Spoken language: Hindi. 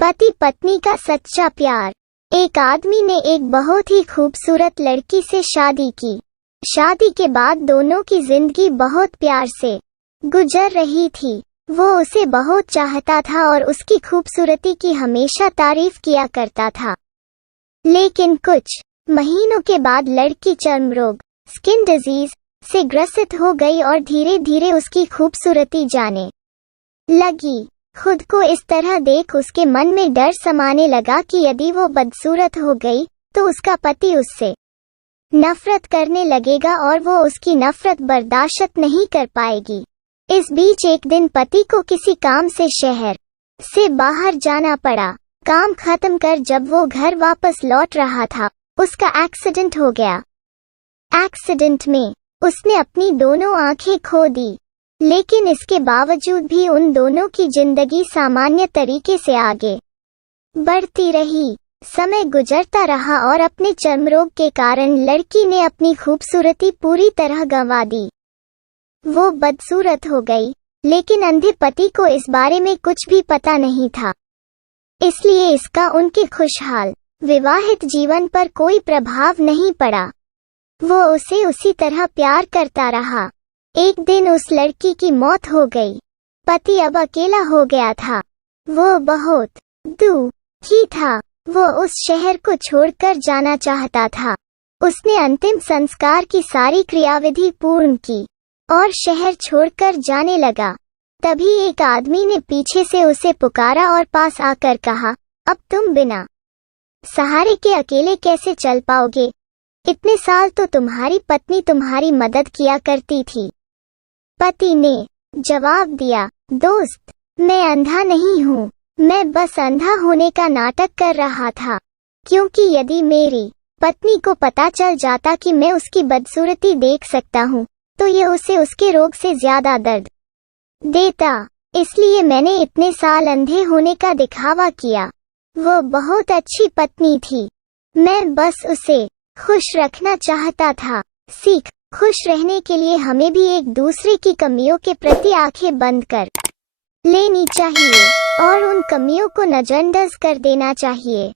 पति पत्नी का सच्चा प्यार। एक आदमी ने एक बहुत ही खूबसूरत लड़की से शादी की। शादी के बाद दोनों की जिंदगी बहुत प्यार से गुजर रही थी। वो उसे बहुत चाहता था और उसकी खूबसूरती की हमेशा तारीफ किया करता था। लेकिन कुछ महीनों के बाद लड़की चर्म रोग स्किन डिजीज से ग्रसित हो गई और धीरे धीरे उसकी खूबसूरती जाने लगी। खुद को इस तरह देख उसके मन में डर समाने लगा कि यदि वो बदसूरत हो गई तो उसका पति उससे नफरत करने लगेगा और वो उसकी नफरत बर्दाश्त नहीं कर पाएगी। इस बीच एक दिन पति को किसी काम से शहर से बाहर जाना पड़ा। काम खत्म कर जब वो घर वापस लौट रहा था, उसका एक्सीडेंट हो गया। एक्सीडेंट में उसने अपनी दोनों आंखें खो दी, लेकिन इसके बावजूद भी उन दोनों की जिंदगी सामान्य तरीके से आगे बढ़ती रही। समय गुजरता रहा और अपने चर्म रोग के कारण लड़की ने अपनी खूबसूरती पूरी तरह गंवा दी। वो बदसूरत हो गई, लेकिन अंधे पति को इस बारे में कुछ भी पता नहीं था, इसलिए इसका उनके खुशहाल विवाहित जीवन पर कोई प्रभाव नहीं पड़ा। वो उसे उसी तरह प्यार करता रहा। एक दिन उस लड़की की मौत हो गई। पति अब अकेला हो गया था। वो बहुत दुखी था। वो उस शहर को छोड़कर जाना चाहता था। उसने अंतिम संस्कार की सारी क्रियाविधि पूर्ण की और शहर छोड़कर जाने लगा। तभी एक आदमी ने पीछे से उसे पुकारा और पास आकर कहा, अब तुम बिना सहारे के अकेले कैसे चल पाओगे? इतने साल तो तुम्हारी पत्नी तुम्हारी मदद किया करती थी। पति ने जवाब दिया, दोस्त, मैं अंधा नहीं हूँ, मैं बस अंधा होने का नाटक कर रहा था, क्योंकि यदि मेरी पत्नी को पता चल जाता कि मैं उसकी बदसूरती देख सकता हूँ, तो ये उसे उसके रोग से ज्यादा दर्द देता। इसलिए मैंने इतने साल अंधे होने का दिखावा किया। वो बहुत अच्छी पत्नी थी। मैं बस उसे खुश रखना चाहता था। सीख, खुश रहने के लिए हमें भी एक दूसरे की कमियों के प्रति आंखें बंद कर लेनी चाहिए और उन कमियों को नजरअंदाज कर देना चाहिए।